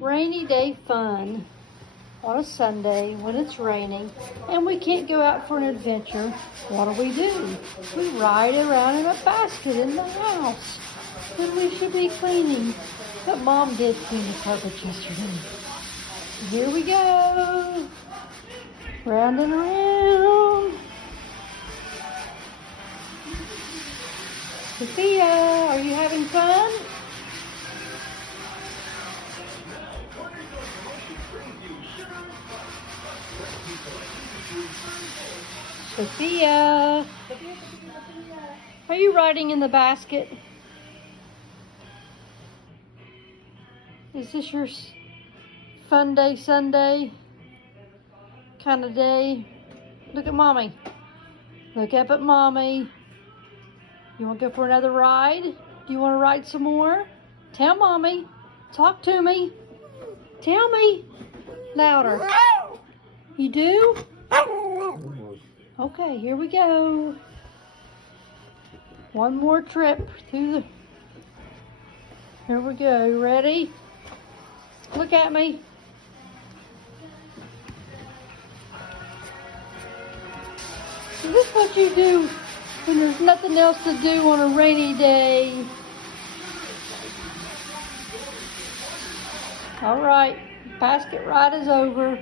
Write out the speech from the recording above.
Rainy day fun on a Sunday when it's raining and we can't go out for an adventure. What do? We ride around in a basket in the house when we should be cleaning. But Mom did clean the carpet yesterday. Here we go. Round and around. Sophia, are you having fun? Sophia, are you riding in the basket? Is this your fun day Sunday kind of day? Look at Mommy. Look up at Mommy. You want to go for another ride? Do you want to ride some more? Tell Mommy. Talk to me. Tell me. Louder. You do? Okay, here we go. One more trip through the... Here we go. Ready? Look at me. Is this what you do when there's nothing else to do on a rainy day? All right, basket ride is over.